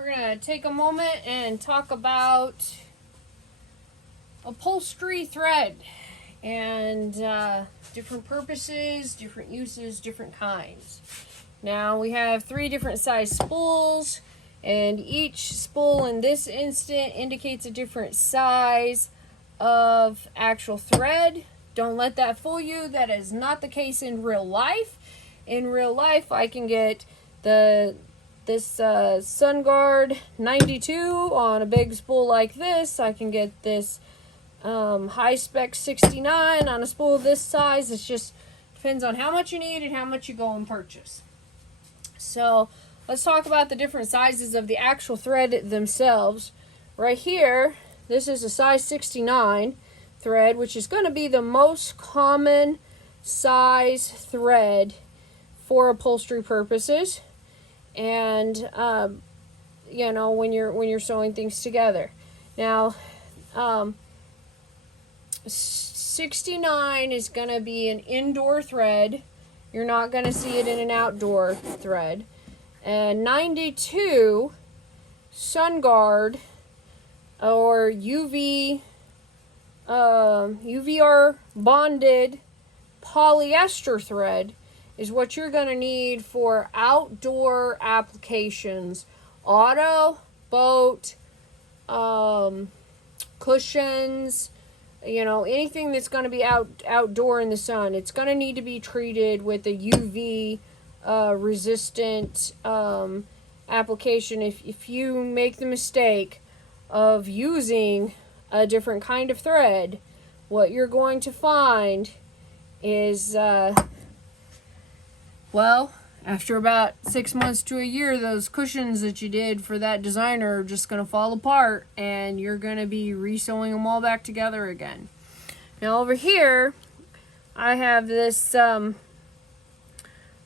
we're going to take a moment and talk about upholstery thread and different purposes, different uses, different kinds. Now we have 3 different size spools, and each spool in this instant indicates a different size of actual thread. Don't let that fool you. That is not the case in real life. In real life, I can get this SunGuard 92 on a big spool like this. I can get this high spec 69 on a spool this size. It just depends on how much you need and how much you go and purchase. So let's talk about the different sizes of the actual thread themselves. Right here, this is a size 69 thread, which is going to be the most common size thread for upholstery purposes, and you know, when you're sewing things together. Now 69 is going to be an indoor thread. You're not going to see it in an outdoor thread. And 92 SunGuard or UVR bonded polyester thread is what you're going to need for outdoor applications. Auto, boat, cushions, you know, anything that's going to be outdoor in the sun. It's going to need to be treated with a UV resistant application. If you make the mistake of using a different kind of thread, what you're going to find is well, after about 6 months to a year, those cushions that you did for that designer are just going to fall apart, and you're going to be re-sewing them all back together again. Now over here, I have this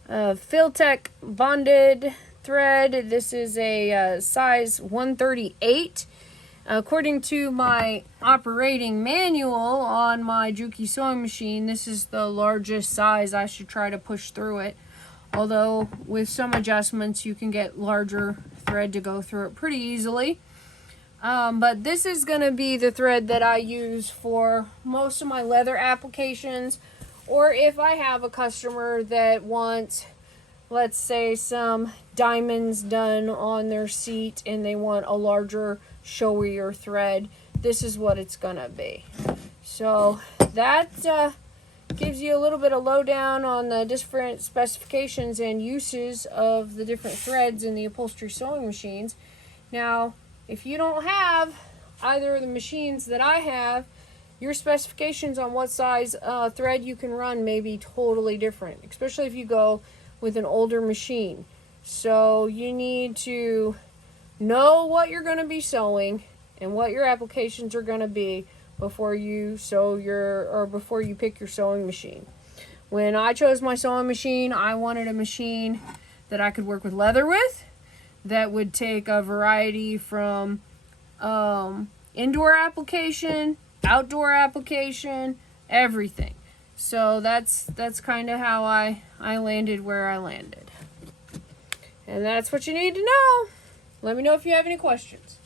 Filtech bonded thread. This is a size 138. According to my operating manual on my Juki sewing machine, this is the largest size I should try to push through it. Although with some adjustments you can get larger thread to go through it pretty easily. But this is going to be the thread that I use for most of my leather applications, or if I have a customer that wants, let's say, some diamonds done on their seat and they want a larger, showier thread, this is what it's going to be. So that gives you a little bit of lowdown on the different specifications and uses of the different threads in the upholstery sewing machines. Now, if you don't have either of the machines that I have, your specifications on what size thread you can run may be totally different, especially if you go with an older machine. So you need to know what you're going to be sewing and what your applications are going to be before you before you pick your sewing machine. When I chose my sewing machine, I wanted a machine that I could work with leather with, that would take a variety from indoor application, outdoor application, everything. So that's kind of how I landed where I landed. And that's what you need to know. Let me know if you have any questions.